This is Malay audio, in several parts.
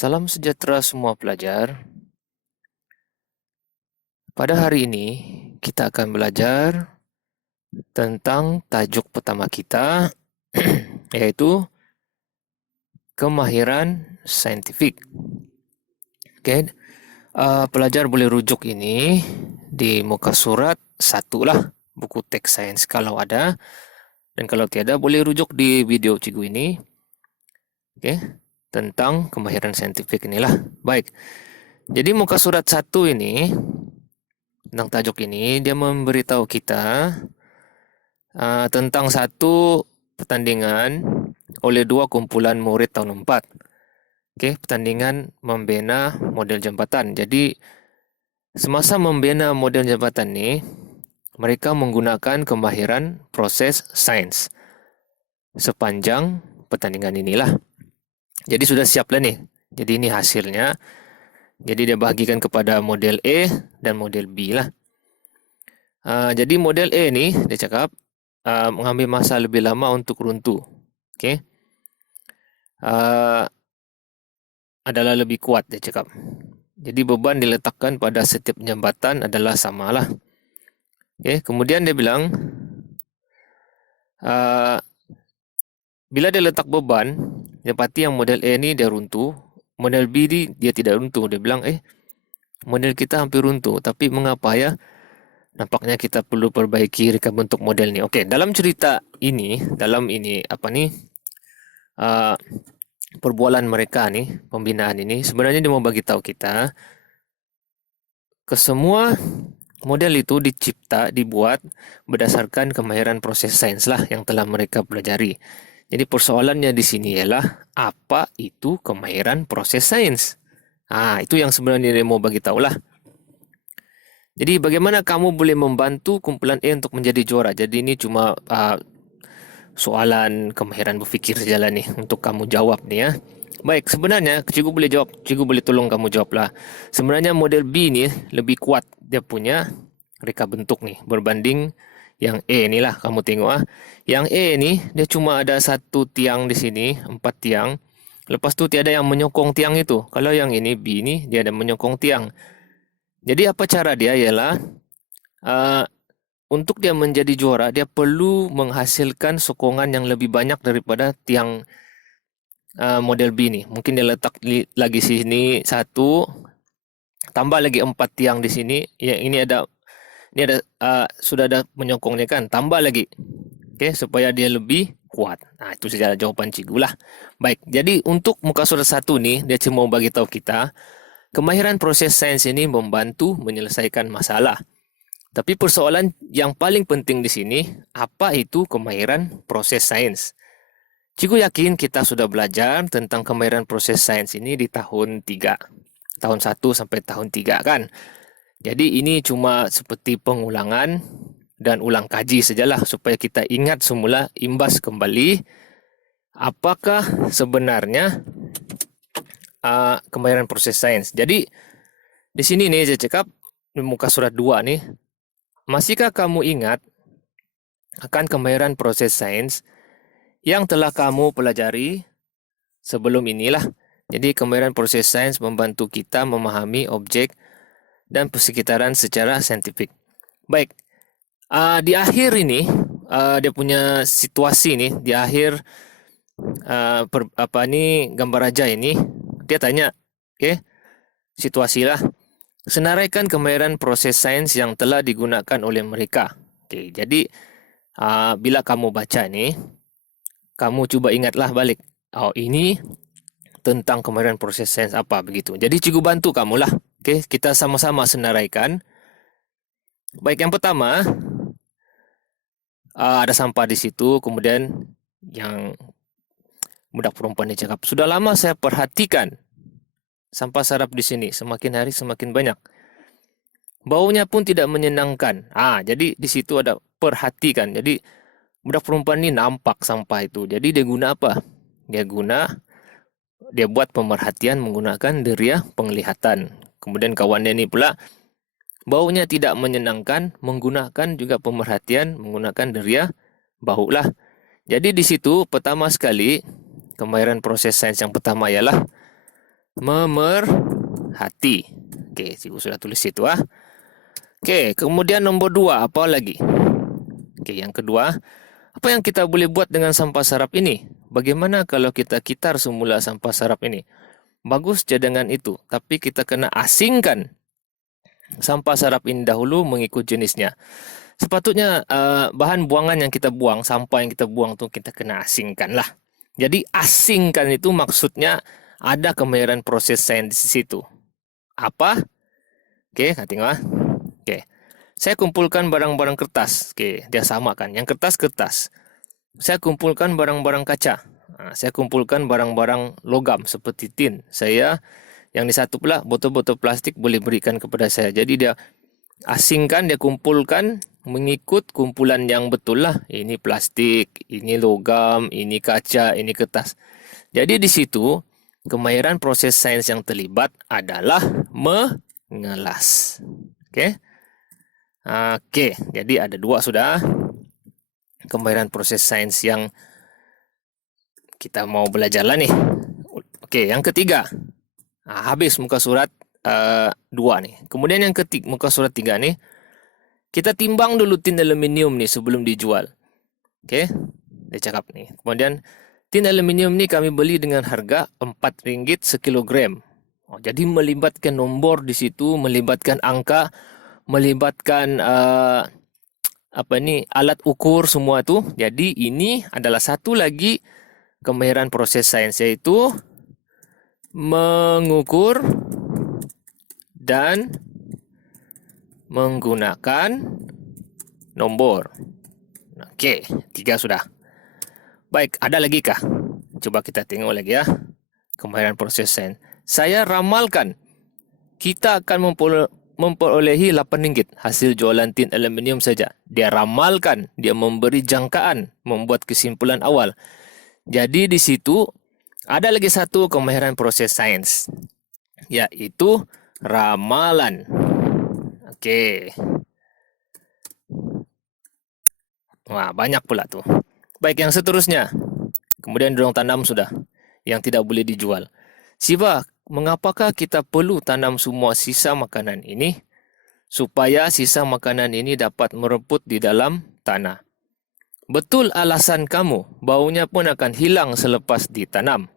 Salam sejahtera semua pelajar. Pada hari ini, kita akan belajar tentang tajuk pertama kita, yaitu kemahiran saintifik. Oke, pelajar boleh rujuk ini di muka surat 1 lah, buku teks sains kalau ada. Dan kalau tiada, boleh rujuk di video cikgu ini. Oke, tentang kemahiran saintifik inilah. Baik, jadi muka surat 1 ini, tentang tajuk ini, dia memberitahu kita tentang satu pertandingan oleh dua kumpulan murid tahun 4. Okey, pertandingan membina model jambatan. Jadi, semasa membina model jambatan ni, mereka menggunakan kemahiran proses sains sepanjang pertandingan inilah. Jadi sudah siap lah ni. Jadi ini hasilnya. Jadi dia bahagikan kepada model A dan model B lah. Jadi model A ni, dia cakap, mengambil masa lebih lama untuk runtuh. Okey. Adalah lebih kuat, dia cakap. Jadi beban diletakkan pada setiap jambatan adalah samalah. Okey, kemudian dia bilang, bila dia letak beban, dapati yang model A ni dia runtuh, model B ni dia tidak runtuh. Dia bilang, model kita hampir runtuh, tapi mengapa ya? Nampaknya kita perlu perbaiki reka bentuk model ni. Okey, dalam cerita ini, perbualan mereka ni, pembinaan ini, sebenarnya dia mau bagi tahu kita, kesemua model itu dibuat berdasarkan kemahiran proses sains lah yang telah mereka pelajari. Jadi persoalannya di sini ialah, apa itu kemahiran proses sains? Itu yang sebenarnya dia mau bagi tahu lah. Jadi bagaimana kamu boleh membantu kumpulan A untuk menjadi juara? Jadi ini cuma soalan kemahiran berfikir sajalah ni untuk kamu jawab ni ya. Baik, sebenarnya cikgu boleh jawab, cikgu boleh tolong kamu jawab lah. Sebenarnya model B ni lebih kuat dia punya reka bentuk ni berbanding yang A ni lah. Kamu tengok Yang A ni dia cuma ada satu tiang di sini, 4 tiang. Lepas tu tiada yang menyokong tiang itu. Kalau yang ini B ni dia ada menyokong tiang. Jadi apa cara dia ialah untuk dia menjadi juara, dia perlu menghasilkan sokongan yang lebih banyak daripada tiang model B ni. Mungkin dia letak lagi sini 1, tambah lagi 4 tiang di sini. Ya, ini ada sudah ada menyokongnya kan, tambah lagi. Okey, supaya dia lebih kuat. Itu saja jawapan cikgu lah. Baik, jadi untuk muka surat 1 ni, dia cuma bagi tahu kita, kemahiran proses sains ini membantu menyelesaikan masalah. Tapi persoalan yang paling penting di sini, apa itu kemahiran proses sains? Cikgu yakin kita sudah belajar tentang kemahiran proses sains ini di tahun 3. Tahun 1 sampai tahun 3 kan? Jadi ini cuma seperti pengulangan dan ulang kaji sajalah supaya kita ingat semula, imbas kembali apakah sebenarnya kemahiran proses sains. Jadi di sini nih saya cakap di muka surat 2 nih, masihkah kamu ingat akan kemahiran proses sains yang telah kamu pelajari sebelum inilah? Jadi kemahiran proses sains membantu kita memahami objek dan persekitaran secara saintifik. Baik, di akhir ini, dia punya situasi ni, di akhir gambar raja ini, dia tanya, situasi lah. Senaraikan kemahiran proses sains yang telah digunakan oleh mereka. Jadi bila kamu baca ni, kamu cuba ingatlah balik. Ini tentang kemahiran proses sains apa begitu. Jadi cikgu bantu kamu lah. Kita sama-sama senaraikan. Baik, yang pertama, ada sampah di situ, kemudian yang budak perempuan ni cakap, sudah lama saya perhatikan sampah sarap di sini, semakin hari semakin banyak. Baunya pun tidak menyenangkan. Jadi di situ ada perhatikan. Jadi budak perempuan ni nampak sampah itu. Jadi dia guna apa? Dia buat pemerhatian menggunakan deria penglihatan. Kemudian kawan dia ni pula, baunya tidak menyenangkan, menggunakan juga pemerhatian menggunakan deria bau lah. Jadi di situ pertama sekali, kemahiran proses sains yang pertama ialah Memerhati. Oke, cikgu sudah tulis itu ah. Oke, kemudian nombor 2, apa lagi? Oke, yang kedua, apa yang kita boleh buat dengan sampah sarap ini? Bagaimana kalau kita kitar semula sampah sarap ini? Bagus cadangan itu, tapi kita kena asingkan sampah sarap ini dahulu mengikut jenisnya. Sepatutnya bahan buangan yang kita buang, sampah yang kita buang tuh kita kena asingkan lah. Jadi asingkan itu maksudnya ada kemahiran proses sains di situ. Apa? Oke, tengok ah. Oke. Saya kumpulkan barang-barang kertas. Oke, dia sama kan. Yang kertas. Saya kumpulkan barang-barang kaca. Saya kumpulkan barang-barang logam seperti tin. Yang di satu pula botol-botol plastik boleh berikan kepada saya. Jadi dia asingkan, dia kumpulkan mengikut kumpulan yang betul lah. Ini plastik, ini logam, ini kaca, ini kertas. Jadi di situ kemahiran proses sains yang terlibat adalah mengelas. Oke. Oke, jadi ada 2 sudah. Kemahiran proses sains yang kita mau belajar lah nih. Oke, yang ketiga. Habis muka surat 2 nih. Kemudian yang muka surat 3 nih. Kita timbang dulu tin aluminium nih sebelum dijual. Oke, dia cakap nih. Kemudian tin aluminium nih kami beli dengan harga RM4 sekilogram. Jadi melibatkan nombor di situ, melibatkan angka, melibatkan alat ukur semua tu. Jadi ini adalah satu lagi kemahiran proses sains, yaitu mengukur dan menggunakan nombor. Oke, 3 sudah. Baik, ada lagi kah? Coba kita tengok lagi ya. Kemahiran proses sains. Saya ramalkan kita akan memperolehi RM8 hasil jualan tin aluminium saja. Dia ramalkan, dia memberi jangkaan, membuat kesimpulan awal. Jadi di situ ada lagi satu kemahiran proses sains, yaitu ramalan. Oke. Wah, banyak pula tuh. Baik, yang seterusnya. Kemudian dorong tanam sudah, yang tidak boleh dijual. Siva, mengapakah kita perlu tanam semua sisa makanan ini? Supaya sisa makanan ini dapat mereput di dalam tanah. Betul alasan kamu, baunya pun akan hilang selepas ditanam.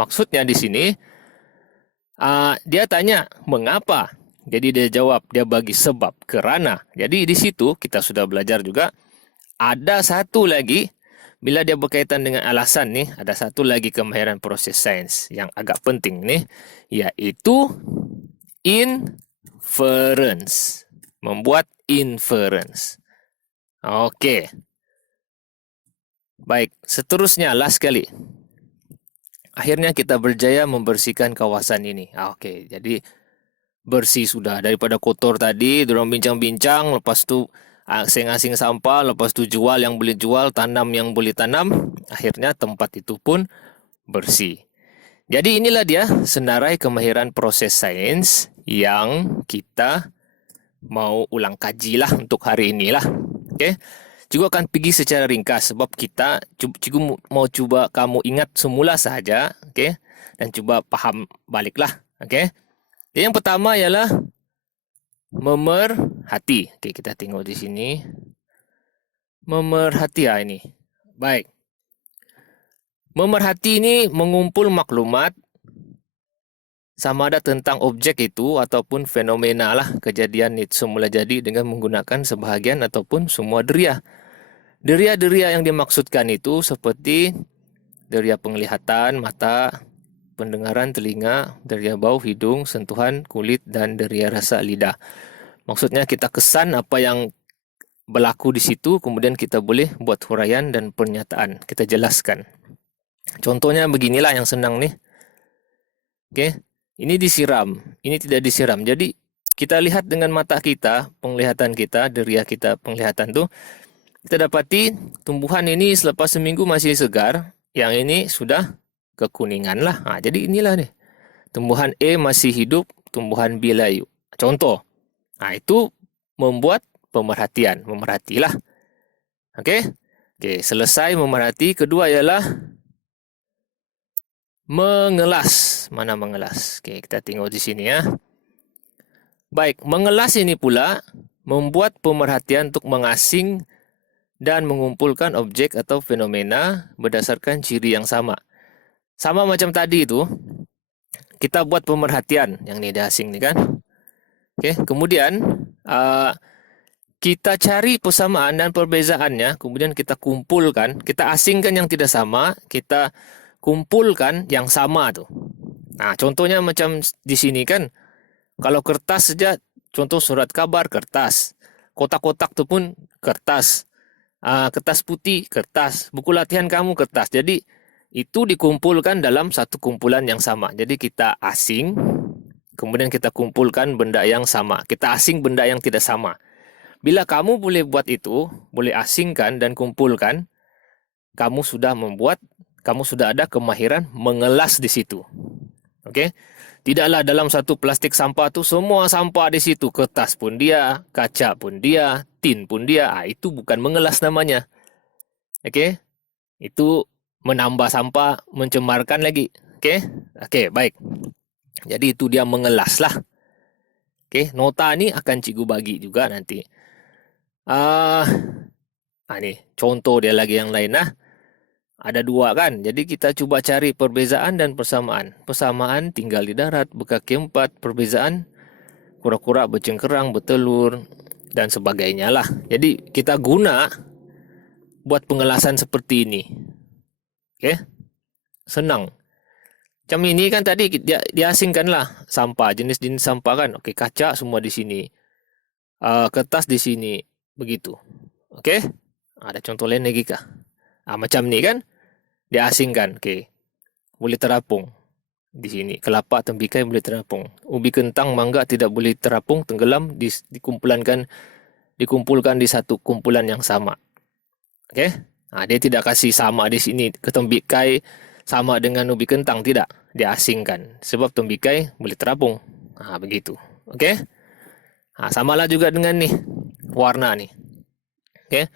Maksudnya di sini, dia tanya, mengapa? Jadi dia jawab, dia bagi sebab, kerana. Jadi di situ kita sudah belajar juga, ada satu lagi, bila dia berkaitan dengan alasan nih, ada satu lagi kemahiran proses sains yang agak penting nih, yaitu inference. Membuat inference. Oke. Baik, seterusnya last kali. Akhirnya kita berjaya membersihkan kawasan ini. Oke, jadi bersih sudah. Daripada kotor tadi, dorang bincang-bincang, lepas tu asing-asing sampah, lepas tu jual yang boleh jual, tanam yang boleh tanam. Akhirnya tempat itu pun bersih. Jadi inilah dia senarai kemahiran proses sains yang kita mau ulang kaji lah untuk hari ini lah. Oke. Cikgu akan pergi secara ringkas sebab cikgu mau cuba kamu ingat semula sahaja, okey, dan cuba faham baliklah, okey. Yang pertama ialah memerhati. Okey, kita tengok di sini. Memerhati ini. Baik. Memerhati ini mengumpul maklumat sama ada tentang objek itu ataupun fenomena lah, kejadian itu semula jadi dengan menggunakan sebahagian ataupun semua deria. Deria-deria yang dimaksudkan itu seperti deria penglihatan, mata, pendengaran, telinga, deria bau, hidung, sentuhan, kulit, dan deria rasa lidah. Maksudnya kita kesan apa yang berlaku di situ, kemudian kita boleh buat huraian dan pernyataan. Kita jelaskan. Contohnya beginilah yang senang nih. Oke, ini disiram, ini tidak disiram. Jadi kita lihat dengan mata kita, penglihatan kita, deria kita, penglihatan tuh, kita dapati tumbuhan ini selepas seminggu masih segar, yang ini sudah kekuningan lah. Jadi inilah nih, tumbuhan A masih hidup, tumbuhan B layu. Contoh, itu membuat pemerhatian, memerhatilah. Oke, selesai memerhati. Kedua ialah Mengelas. Mana mengelas? Oke, kita tengok di sini ya. Baik, mengelas ini pula membuat pemerhatian untuk mengasing dan mengumpulkan objek atau fenomena berdasarkan ciri yang sama. Sama macam tadi itu, kita buat pemerhatian yang ini dia asing nih kan. Oke, kemudian kita cari persamaan dan perbezaannya, kemudian kita kumpulkan, kita asingkan yang tidak sama, kita kumpulkan yang sama tuh. Nah, contohnya macam di sini kan, kalau kertas saja, contoh surat kabar kertas, kotak-kotak tu pun kertas, kertas putih kertas, buku latihan kamu kertas. Jadi itu dikumpulkan dalam satu kumpulan yang sama. Jadi kita asing, kemudian kita kumpulkan benda yang sama. Kita asing benda yang tidak sama. Bila kamu boleh buat itu, boleh asingkan dan kumpulkan, kamu sudah ada kemahiran mengelas di situ. Oke? Tidaklah dalam satu plastik sampah tu semua sampah di situ, kertas pun dia, kaca pun dia, tin pun dia. Itu bukan mengelas namanya. Oke? Itu menambah sampah, mencemarkan lagi. Oke, baik. Jadi itu dia mengelas lah. Oke, nota ni akan cikgu bagi juga nanti. Ni contoh dia lagi yang lain lah. Ada dua kan, jadi kita cuba cari perbezaan dan persamaan. Persamaan tinggal di darat, berkaki empat. Perbezaan kura-kura bercengkerang, bertelur, dan sebagainya lah. Jadi kita guna buat pengelasan seperti ini. Oke, senang. Macam ini kan tadi diasingkan lah sampah, jenis-jenis sampah kan. Oke, kaca semua di sini, kertas di sini, begitu. Oke, ada contoh lain lagi kah? Macam ni kan, diasingkan. Oke, boleh terapung di sini. Kelapa, tembikai boleh terapung. Ubi, kentang, mangga tidak boleh terapung, tenggelam, dikumpulkan di satu kumpulan yang sama. Oke, dia tidak kasih sama di sini. Ketembikai sama dengan ubi kentang, tidak. Diasingkan. Sebab tembikai boleh terapung. Begitu. Oke. Samalah juga dengan nih, warna nih. Oke.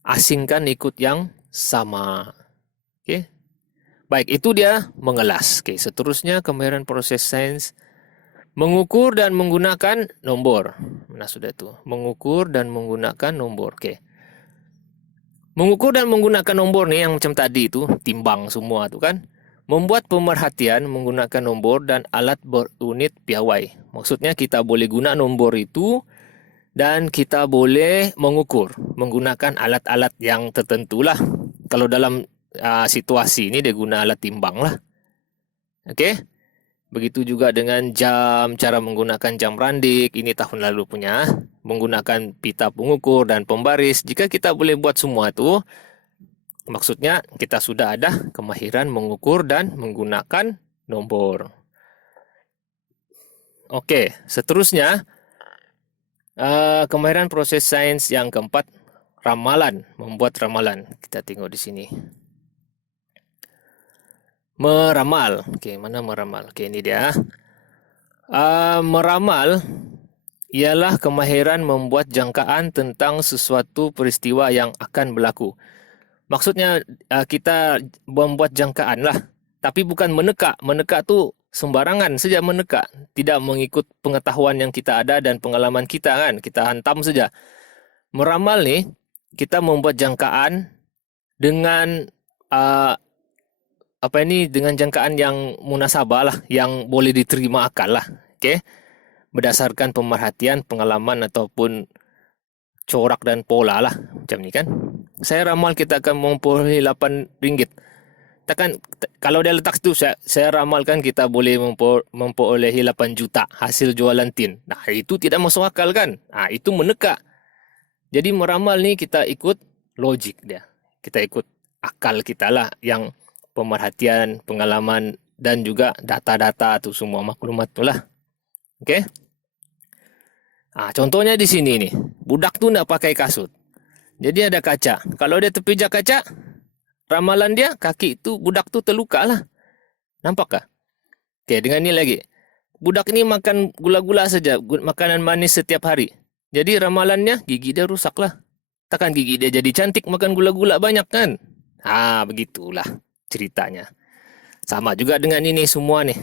Asingkan ikut yang sama. Oke. Baik, itu dia mengelas. Oke, seterusnya kemahiran proses sains mengukur dan menggunakan nombor. Mana sudah tu? Mengukur dan menggunakan nombor. Oke. Mengukur dan menggunakan nombor nih yang macam tadi itu, timbang semua tu kan. Membuat pemerhatian menggunakan nombor dan alat berunit piawai. Maksudnya kita boleh guna nombor itu dan kita boleh mengukur menggunakan alat-alat yang tertentu lah. Kalau dalam situasi ini dia guna alat timbang lah. Oke. Begitu juga dengan jam, cara menggunakan jam randik, ini tahun lalu punya, menggunakan pita pengukur dan pembaris. Jika kita boleh buat semua itu, maksudnya kita sudah ada kemahiran mengukur dan menggunakan nombor. Oke, seterusnya kemahiran proses sains yang keempat, ramalan, membuat ramalan. Kita tengok di sini. Meramal. Oke, mana meramal? Oke, ini dia. Meramal ialah kemahiran membuat jangkaan tentang sesuatu peristiwa yang akan berlaku. Maksudnya kita membuat jangkaan lah. Tapi bukan meneka. Meneka tu sembarangan saja meneka. Tidak mengikut pengetahuan yang kita ada dan pengalaman kita kan. Kita hantam saja. Meramal ni, kita membuat jangkaan dengan dengan jangkaan yang munasabah lah, yang boleh diterima akal lah. Oke. Berdasarkan pemerhatian, pengalaman ataupun corak dan pola lah. Macam ni kan. Saya ramal kita akan memperoleh RM8. Kalau dia letak situ, saya ramalkan kita boleh memperolehi 8 juta hasil jualan tin. Nah, itu tidak masuk akal kan. Itu meneka. Jadi meramal ni kita ikut logik dia. Kita ikut akal kita lah, yang pemerhatian, pengalaman dan juga data-data tu semua maklumat tu lah. Okey. Contohnya di sini nih. Budak tu nak pakai kasut. Jadi ada kaca. Kalau dia terpijak kaca, ramalan dia kaki tu budak tu terluka lah. Nampak kah? Okey, dengan ni lagi. Budak ni makan gula-gula saja, makanan manis setiap hari. Jadi ramalannya gigi dia rusak lah. Takkan gigi dia jadi cantik makan gula-gula banyak kan? Begitulah ceritanya. Sama juga dengan ini semua nih.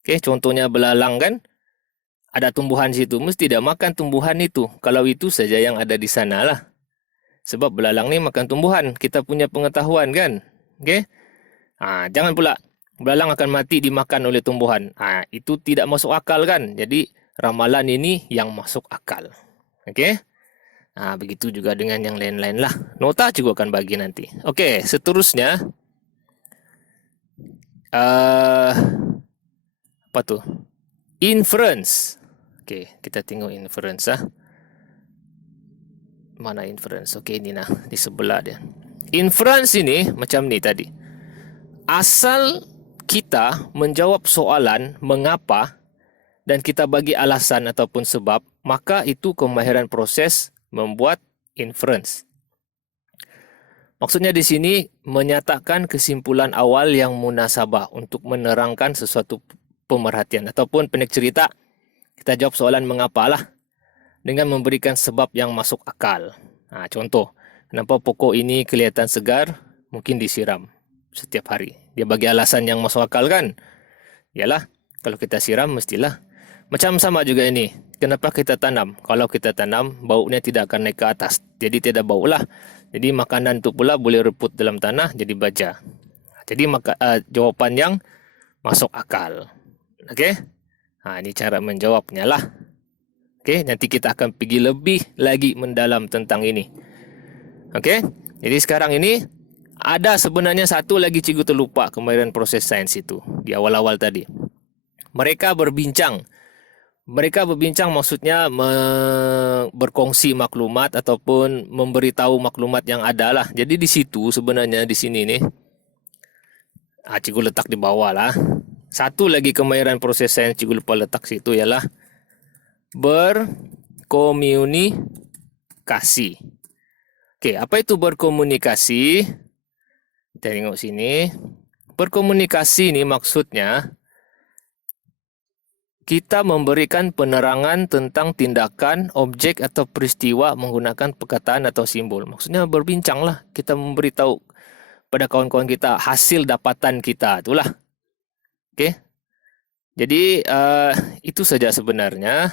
Oke, contohnya belalang kan, ada tumbuhan situ, mesti dia makan tumbuhan itu. Kalau itu saja yang ada di sana lah. Sebab belalang nih makan tumbuhan, kita punya pengetahuan kan. Oke, jangan pula belalang akan mati dimakan oleh tumbuhan. Itu tidak masuk akal kan. Jadi ramalan ini yang masuk akal. Oke, begitu juga dengan yang lain-lain lah. Nota juga akan bagi nanti. Oke, seterusnya. Apa tuh? Inference. Oke, kita tengok inference . Mana inference? Oke, ini nah, di sebelah dia. Inference ini macam ni tadi. Asal kita menjawab soalan mengapa dan kita bagi alasan ataupun sebab, maka itu kemahiran proses membuat inference. Maksudnya di sini menyatakan kesimpulan awal yang munasabah untuk menerangkan sesuatu pemerhatian ataupun pendek cerita, kita jawab soalan mengapa lah dengan memberikan sebab yang masuk akal. Contoh, kenapa pokok ini kelihatan segar? Mungkin disiram setiap hari. Dia bagi alasan yang masuk akal kan? Yalah, kalau kita siram mestilah. Macam sama juga ini. Kenapa kita tanam? Kalau kita tanam, baunya tidak akan naik ke atas. Jadi tidak bau lah. Jadi makanan itu pula boleh reput dalam tanah jadi baja. Jadi jawapan yang masuk akal. Okey? Ini cara menjawabnya lah. Okey, nanti kita akan pergi lebih lagi mendalam tentang ini. Okey? Jadi sekarang ini ada sebenarnya satu lagi cikgu terlupa kemahiran proses sains itu di awal-awal tadi. Mereka berbincang maksudnya berkongsi maklumat ataupun memberitahu maklumat yang ada lah. Jadi di situ sebenarnya di sini nih, cikgu letak di bawah lah. Satu lagi kemahiran proses sains cikgu lupa letak situ ialah berkomunikasi. Okey, apa itu berkomunikasi? Kita tengok sini. Berkomunikasi ni maksudnya kita memberikan penerangan tentang tindakan, objek atau peristiwa menggunakan perkataan atau simbol. Maksudnya berbincang lah. Kita memberitahu pada kawan-kawan kita hasil dapatan kita itulah. Okey. Jadi itu saja sebenarnya.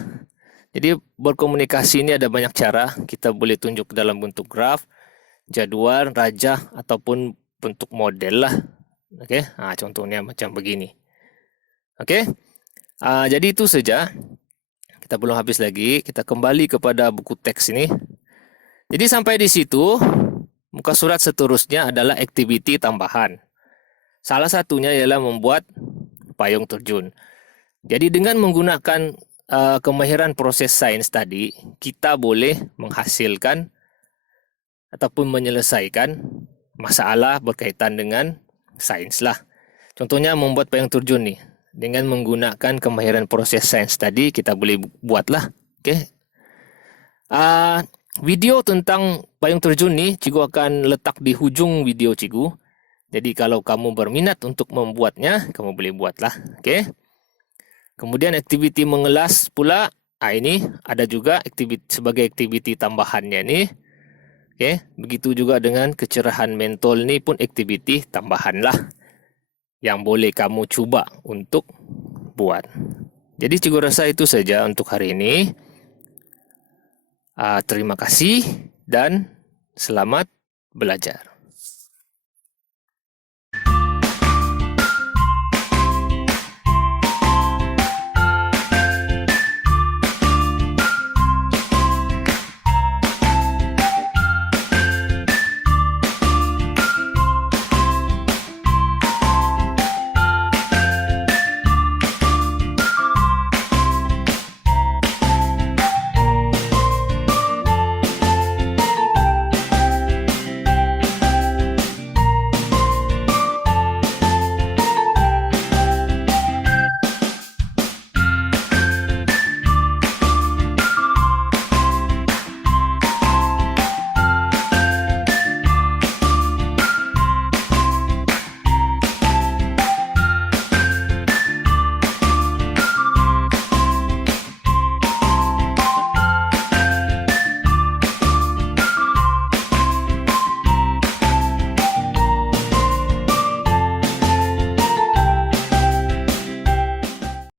Jadi berkomunikasi ini ada banyak cara. Kita boleh tunjuk dalam bentuk graf, jadual, rajah ataupun bentuk model lah. Okey. Contohnya macam begini. Okey. Jadi itu saja. Kita belum habis lagi. Kita kembali kepada buku teks ini. Jadi sampai di situ, muka surat seterusnya adalah aktiviti tambahan. Salah satunya ialah membuat payung terjun. Jadi dengan menggunakan kemahiran proses sains tadi, kita boleh menghasilkan ataupun menyelesaikan masalah berkaitan dengan sains lah. Contohnya membuat payung terjun nih. Dengan menggunakan kemahiran proses sains tadi, kita boleh buatlah. Okey. Video tentang payung terjun ni, cikgu akan letak di hujung video cikgu. Jadi kalau kamu berminat untuk membuatnya, kamu boleh buatlah. Okey. Kemudian aktiviti mengelas pula, ini ada juga sebagai aktiviti tambahannya ni. Okey. Begitu juga dengan kecerahan mentol ni pun aktiviti tambahan lah yang boleh kamu cuba untuk buat. Jadi cikgu rasa itu saja untuk hari ini. Terima kasih dan selamat belajar.